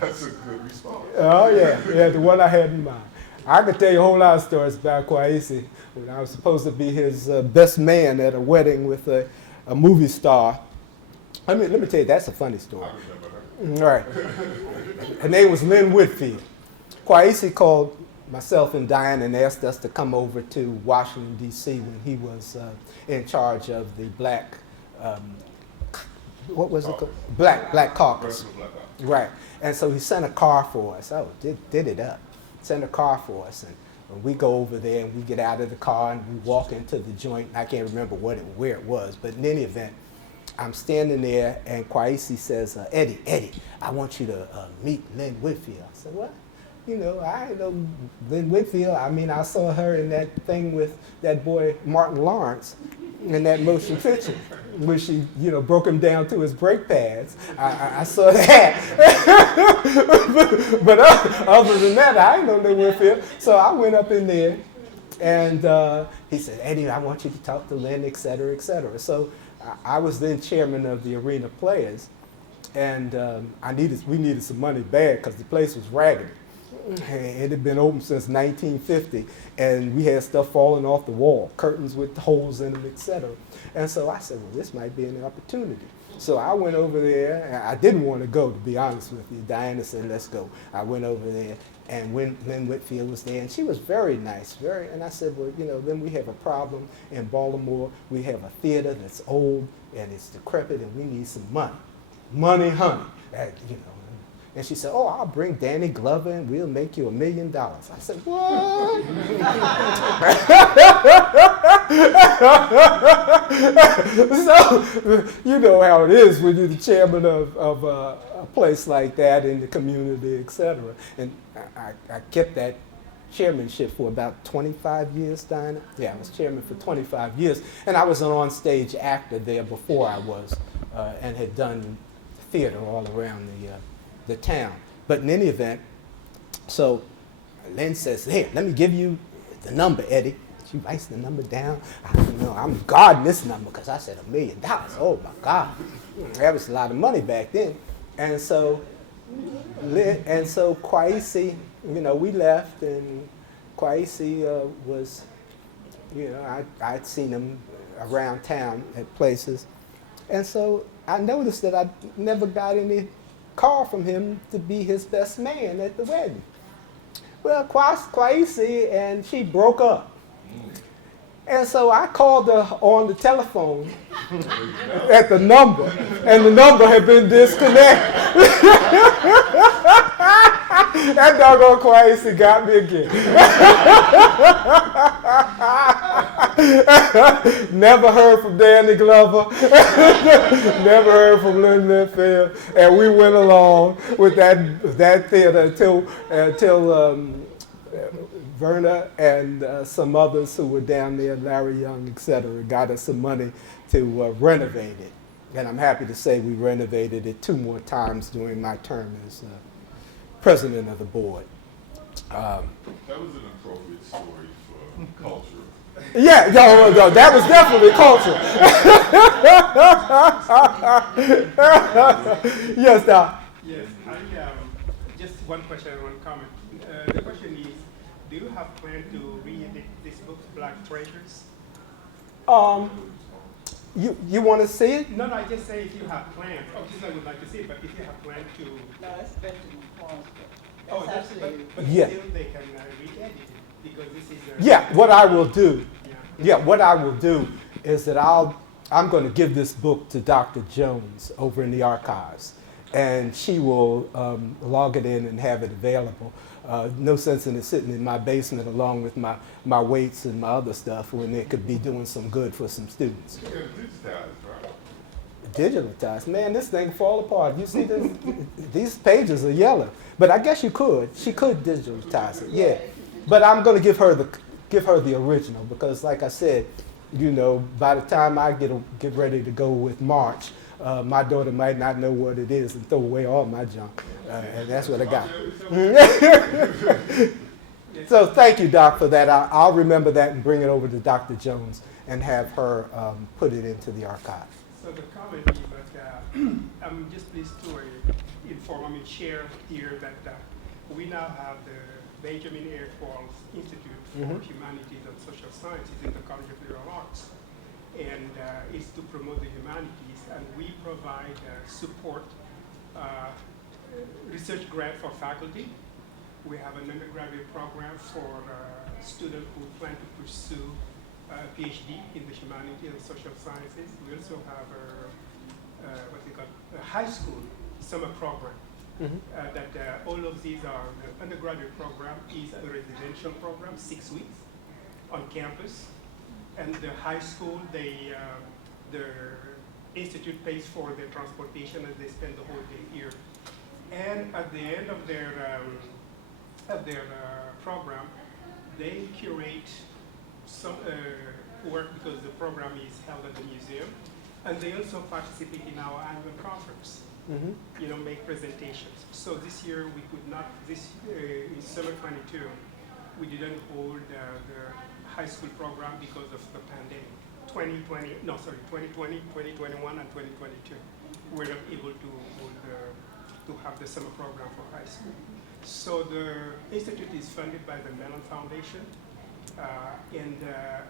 That's a good response. Oh, yeah, the one I had in mind. I could tell you a whole lot of stories about Quarles when I was supposed to be his best man at a wedding with a movie star. Let me tell you, that's a funny story. I remember her. All right. Her name was Lynn Whitfield. Quarles called myself and Diane and asked us to come over to Washington, D.C. when he was in charge of the Black, what was it called? Black Caucus. Right. And so he sent a car for us. Oh, did it up. Sent a car for us. And when we go over there and we get out of the car and we walk into the joint, I can't remember where it was, but in any event, I'm standing there and Quarles says, Eddie, I want you to meet Lynn Whitfield. I said, what? You know, I know Lynn Whitfield. I mean, I saw her in that thing with that boy Martin Lawrence in that motion picture where she, broke him down to his brake pads. I saw that. but other than that, I didn't know Lynn Whitfield. So I went up in there and he said, Eddie, I want you to talk to Lynn, et cetera, et cetera. So I was then chairman of the Arena Players, and we needed some money bad because the place was raggedy. It had been open since 1950, and we had stuff falling off the wall, curtains with holes in them, et cetera. And so I said, well, this might be an opportunity. So I went over there, and I didn't want to go, to be honest with you. Diana said, let's go. I went over there, and when Lynn Whitfield was there, and she was very nice, and I said, well, then we have a problem in Baltimore. We have a theater that's old, and it's decrepit, and we need some money. Money, honey. And she said, oh, I'll bring Danny Glover and we'll make you $1 million. I said, what? So, you know how it is when you're the chairman of a place like that in the community, et cetera. And I kept that chairmanship for about 25 years, Dinah. Yeah, I was chairman for 25 years. And I was an on-stage actor there before I was, and had done theater all around the town. But in any event, So Lynn says, "Here, let me give you the number, Eddie." She writes the number down. I don't know, I'm guarding this number because I said $1 million. Oh my God. That was a lot of money back then. And so Kwaisi, we left, and Kwaisi was, I'd seen him around town at places. And so I noticed that I never got any call from him to be his best man at the wedding. Well, Kwaisi and she broke up. And so I called her on the telephone at the number, and the number had been disconnected. That doggone Kwaisi got me again. Never heard from Danny Glover. Never heard from Lynn Linfield. And we went along with that theater until Verda and some others who were down there, Larry Young, et cetera, got us some money to renovate it. And I'm happy to say we renovated it 2 more times during my term as president of the board. That was an appropriate story for culture. Yeah, no, that was definitely culture. Yes, Doc. Yes, just one question and one comment. The question is, do you have planned to read this book, Black Treasures? You want to see it? No, I just say if you have plans. Obviously, I would like to see it, but if you have planned to. No, that's Benjamin Quarles. Oh, That's actually. but Yeah. still they can re-edit it because this is. Yeah, what I will do. Yeah. What I will do is that I'm going to give this book to Dr. Jones over in the archives, and she will log it in and have it available. No sense in it sitting in my basement along with my weights and my other stuff when it could be doing some good for some students. You can digitize, right? Digitalized, man, this thing fall apart. You see this? These pages are yellow, but I guess you could. She could digitize it, yeah. But I'm going to give her the original because, like I said, by the time I get ready to go with March, my daughter might not know what it is and throw away all my junk, and that's what I got. So thank you, Doc, for that. I'll remember that and bring it over to Dr. Jones and have her put it into the archive. So the comment is that I'm just pleased to share here that we now have the Benjamin A. Quarles Institute for Humanities and Social Sciences in the College of Liberal Arts. And it's to promote the humanities, and we provide support, research grant for faculty. We have an undergraduate program for students who plan to pursue a PhD in the humanities and social sciences. We also have a high school summer program. That all of these are, the undergraduate program is a residential program, 6 weeks on campus. And the high school, the institute pays for their transportation and they spend the whole day here. And at the end of their program, they curate some work because the program is held at the museum. And they also participate in our annual conference. Make presentations. So this year we could not, in summer 22, we didn't hold the high school program because of the pandemic. 2020, 2021 and 2022. We're not able to hold to have the summer program for high school. So the institute is funded by the Mellon Foundation, and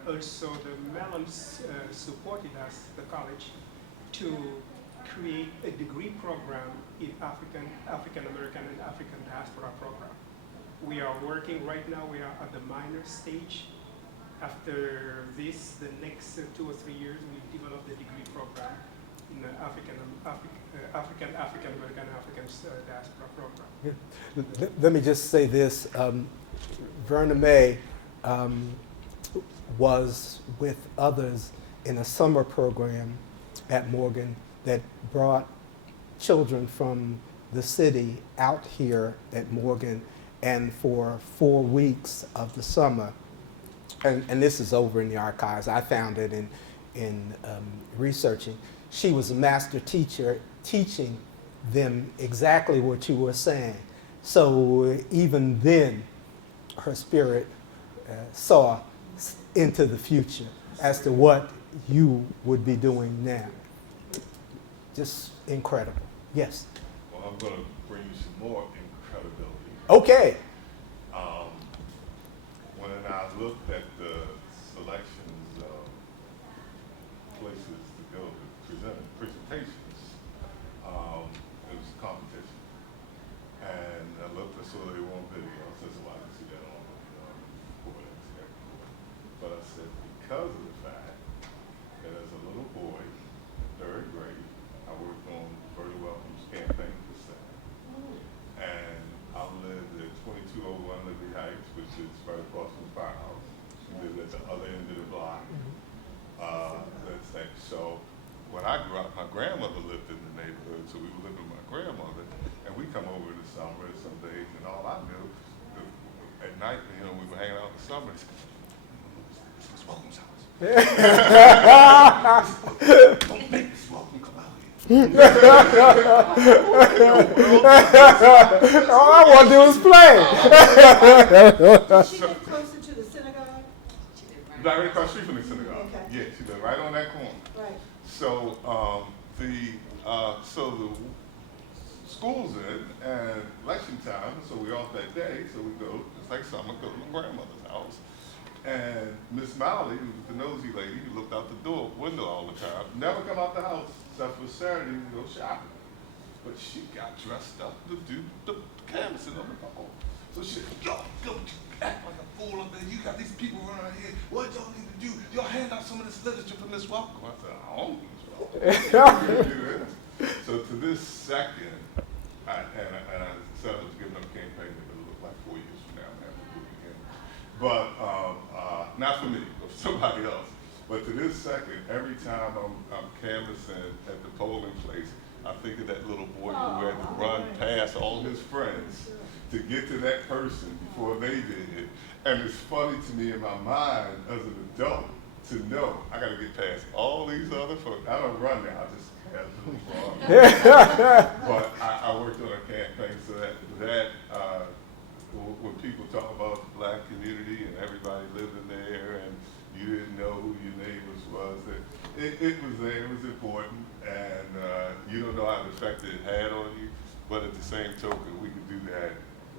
also the Mellons supported us, the college, to create a degree program in African American and African diaspora program. We are working right now, we are at the minor stage. After this, the next 2 or 3 years, we develop the degree program in the African American, African diaspora program. Let me just say this. Verna May was with others in a summer program at Morgan that brought children from the city out here at Morgan, and for 4 weeks of the summer, and this is over in the archives, I found it in researching, she was a master teacher teaching them exactly what you were saying. So even then, her spirit saw into the future as to what you would be doing now. Just incredible. Yes. Well, I'm going to bring you some more incredibility. Okay. When I looked at the selections of places to go to present presentations, it was a competition. And I looked, I saw they were on video. I said, so I can see that on recording. But I said, because of the fact that as a little boy, third grade, I worked on Verda Welcome's campaign for Senate. And I lived at 2201 Liberty Heights, which is right across from the firehouse. She lived at the other end of the block. So when I grew up, my grandmother lived in the neighborhood, so we would live with my grandmother, and we come over in the summer some days, and all I knew, at night, we were hanging out in the summer, this was Welcome's house. Don't make this Welcome come out here. All I want to do is play. Did she live closer to the synagogue? Right across the street from the synagogue. Okay. Yeah, she lived right on that corner. Right. So the school's in and election time, so we're off that day, so we go, it's like summer, go to my grandmother's house. And Miss Molly, who was the nosy lady who looked out the window all the time, never come out the house except for Saturday to go shopping. But she got dressed up to do the canvassing on the phone. So she said, yo, act like a fool up there. You got these people around here. What y'all need to do? Y'all hand out some of this literature for Miss Welcome. I said, I don't do this. So to this second, I said I was giving up a campaign that would look like 4 years from now. I have to do it again. But not for me, but for somebody else. But to this second, every time I'm canvassing at the polling place, I think of that little boy who had to run past all his friends to get to that person before they did. And it's funny to me in my mind as an adult to know I got to get past all these other folks. I don't run now, I just have But I worked on a campaign so that when people talk about the black community and everybody living there and you didn't know who your neighbors was, it was there, it was important, and you don't know how the effect it had on you, but at the same token, we could do that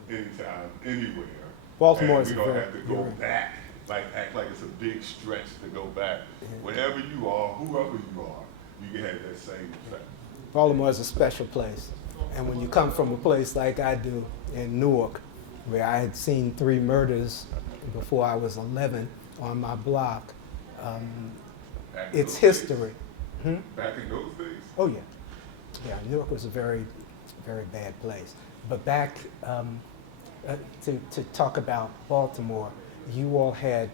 anytime, anywhere. Baltimore is we don't have to go back, act like it's a big stretch to go back. Wherever you are, whoever you are, you can have that same effect. Baltimore is a special place. And when you come from a place like I do in Newark, where I had seen 3 murders before I was 11 on my block, it's history. Back in those days? Oh, yeah. Yeah, Newark was a very, very bad place. But back to talk about Baltimore, you all had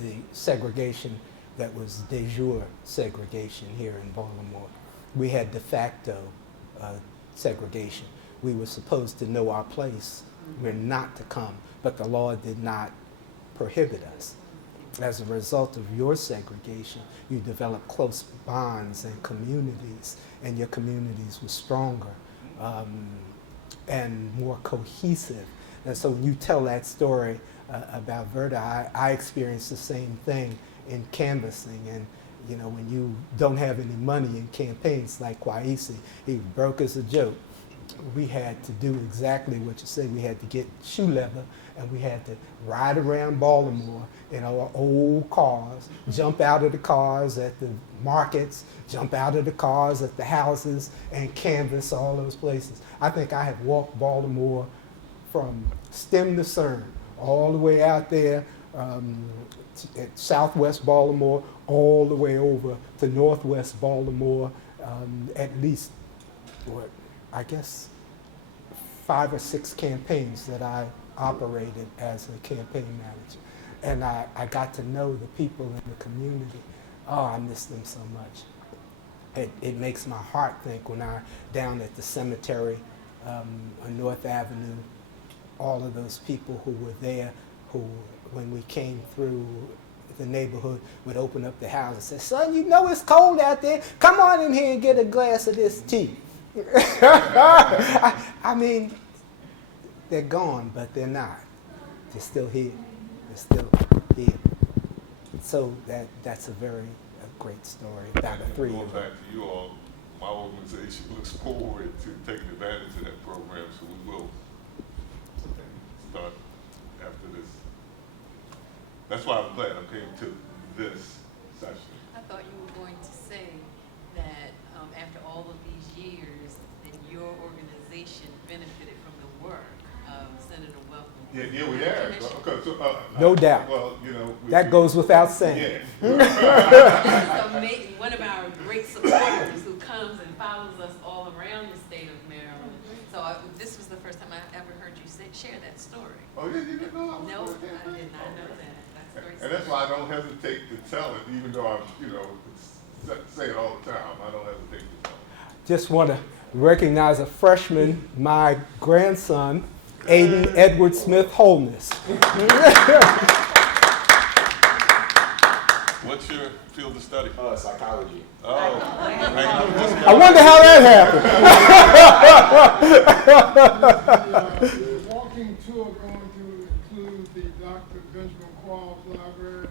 the segregation that was de jure segregation here in Baltimore. We had de facto segregation. We were supposed to know our place. We're not to come, but the law did not prohibit us. As a result of your segregation, you developed close bonds and communities, and your communities were stronger and more cohesive. And so when you tell that story about Verda, I experienced the same thing in canvassing. And you know, when you don't have any money in campaigns like Quarles, he broke as a joke. We had to do exactly what you said. We had to get shoe leather, and we had to ride around Baltimore in our old cars, jump out of the cars at the markets, jump out of the cars at the houses, and canvass all those places. I think I have walked Baltimore from stem to stern, all the way out there at southwest Baltimore, all the way over to northwest Baltimore, at least, I guess 5 or 6 campaigns that I operated as a campaign manager. And I got to know the people in the community. Oh, I miss them so much. It makes my heart think when I'm down at the cemetery on North Avenue, all of those people who were there, who, when we came through the neighborhood, would open up the house and say, son, you know it's cold out there. Come on in here and get a glass of this tea. I mean, they're gone, but they're not. They're still here. They're still here. So that's a great story about the three Going of them. back to you all, my organization looks forward to taking advantage of that program, so we will start after this. That's why I'm glad I came to this session. I thought you were going to say that after all of these years, that your organization benefited from the work of Senator Welcome. Yeah, we have. Okay, so, No doubt. Well, you know. That goes without saying. Yeah. This is one of our great supporters who comes and follows us all around the state of Maryland. So this was the first time I ever heard you share that story. Oh, yeah, you didn't know? No, I did not know that. That's very And that's why I don't hesitate to tell it, even though I, say it all the time. I don't hesitate to tell it. Just want to recognize a freshman, my grandson, Aiden Edward Smith Wholeness. What's your field of study? Psychology. Oh, I wonder how that happened. The walking tour going to include the Dr. Benjamin Quarles Library,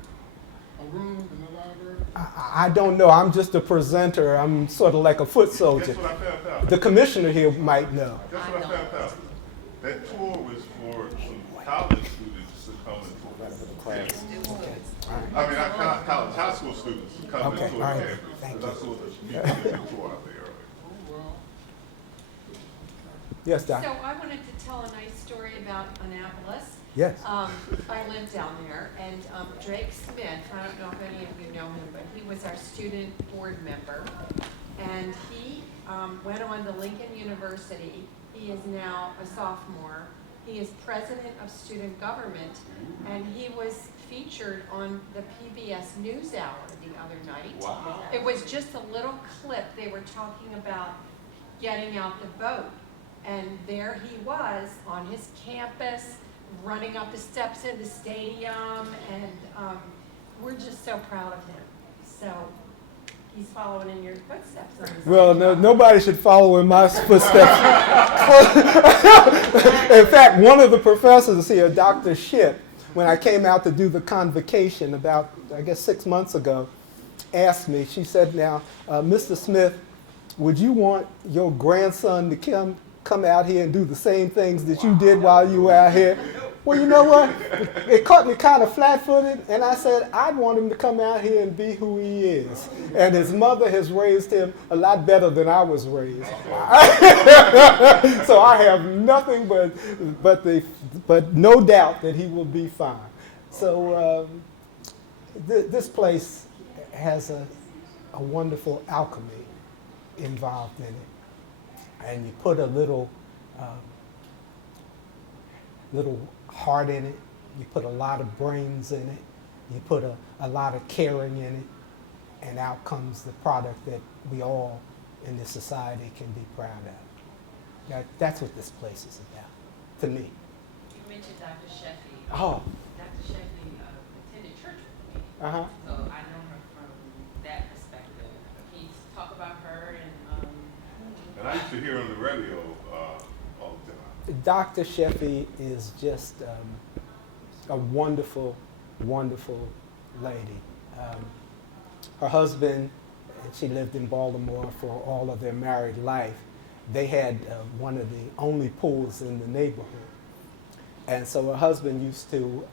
a room in the library. I don't know. I'm just a presenter. I'm sort of like a foot soldier. Guess what I found out? The commissioner here might know. Guess what I found out? That tour was for some college students to come and tour. Class. I mean, not college, high school students to come Okay, and tour all right. campus. Thank That's you. what the tour out there earlier. Yes, Doc. So I wanted to tell a nice story about Annapolis. Yes. I live down there, and Drake Smith, I don't know if any of you know him, but he was our student board member. And he went on to Lincoln University. He is now a sophomore. He is president of student government, and he was featured on the PBS NewsHour the other night. Wow. It was just a little clip. They were talking about getting out the vote. And there he was on his campus, running up the steps in the stadium, and we're just so proud of him. So he's following in your footsteps on this. Well, nobody should follow in my footsteps. In fact, one of the professors here, Dr. Ship, when I came out to do the convocation about, I guess, 6 months ago, asked me, she said, now, Mr. Smith, would you want your grandson to come out here and do the same things that you did while you were out here? Well, you know what? It caught me kind of flat-footed, and I said, I'd want him to come out here and be who he is. And his mother has raised him a lot better than I was raised. So I have nothing but no doubt that he will be fine. So this place has a wonderful alchemy involved in it. And you put a little heart in it. You put a lot of brains in it. You put a lot of caring in it. And out comes the product that we all in this society can be proud of. That's what this place is about, to me. You mentioned Dr. Sheffy. Oh. Dr. Sheffy attended church with me. Uh-huh. So I know her from that perspective. Can you talk about her And I used to hear on the radio all the time. Dr. Sheffy is just a wonderful, wonderful lady. Her husband, she lived in Baltimore for all of their married life. They had one of the only pools in the neighborhood. And so her husband used to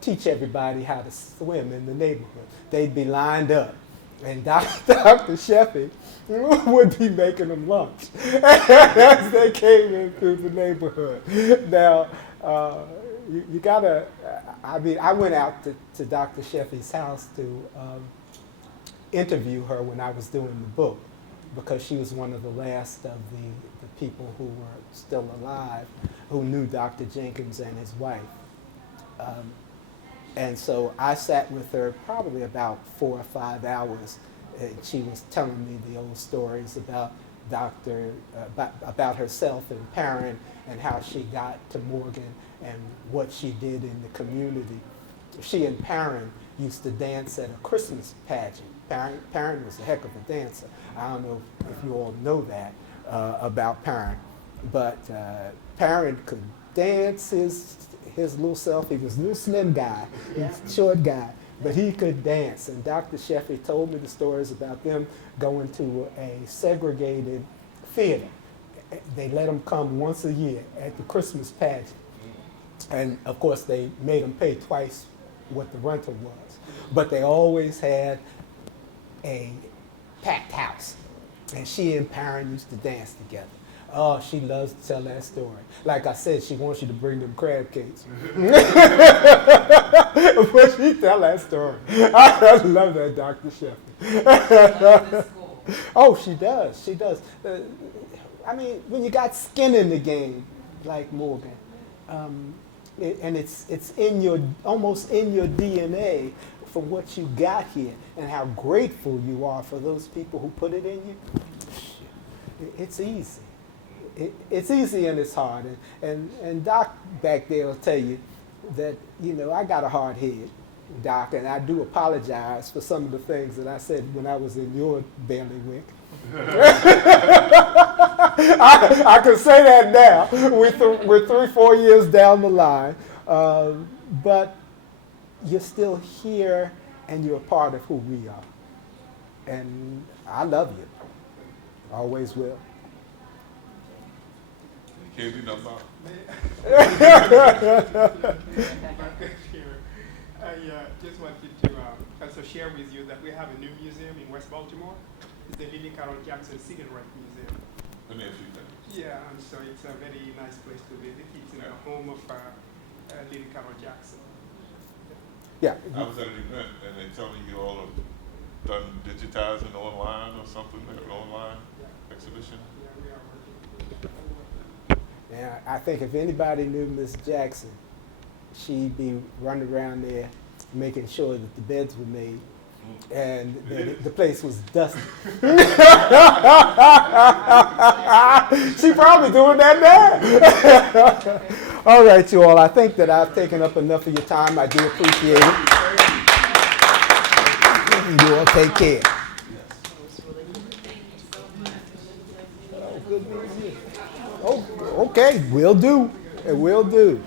teach everybody how to swim in the neighborhood. They'd be lined up. And Dr. Sheffy would be making them lunch as they came in through the neighborhood. Now, you gotta, I went out to Dr. Sheffy's house to interview her when I was doing the book, because she was one of the last of the people who were still alive who knew Dr. Jenkins and his wife. And so I sat with her probably about 4 or 5 hours, and she was telling me the old stories about about herself and Perrin, and how she got to Morgan and what she did in the community. She and Perrin used to dance at a Christmas pageant. Perrin was a heck of a dancer. I don't know if you all know that about Perrin. but Parent could dance his little self. He was a little slim guy, short guy, but he could dance. And Dr. Sheffy told me the stories about them going to a segregated theater. They let them come once a year at the Christmas pageant. And of course, they made them pay twice what the rental was. But they always had a packed house. And she and Parent used to dance together. Oh, she loves to tell that story. Like I said, she wants you to bring them crab cakes. But she tell that story. I love that, Dr. Sheffy. Oh, she does. She does. I mean, when you got skin in the game, like Morgan, and it's in your almost in your DNA from what you got here, and how grateful you are for those people who put it in you. It's easy. It's easy and it's hard. And Doc back there will tell you that, you know, I got a hard head, Doc, and I do apologize for some of the things that I said when I was in your bailiwick. I can say that now. We're 3-4 years down the line. But you're still here and you're a part of who we are. And I love you. Always will. Can't do nothing about it. I just wanted to also share with you that we have a new museum in West Baltimore. It's the Lily Carroll Jackson Civil Rights Museum. Let me ask you that. Yeah, and so it's a very nice place to visit. It's in the home of Lily Carroll Jackson. Yeah. I was at an event and they told me you all have done digitizing online or something, like an online exhibition. Yeah, we are working. Yeah, I think if anybody knew Miss Jackson, she'd be running around there making sure that the beds were made and that the place was dusty. She probably doing that now. All right, you all. I think that I've taken up enough of your time. I do appreciate it. You all take care. Oh, okay, will do. It will do.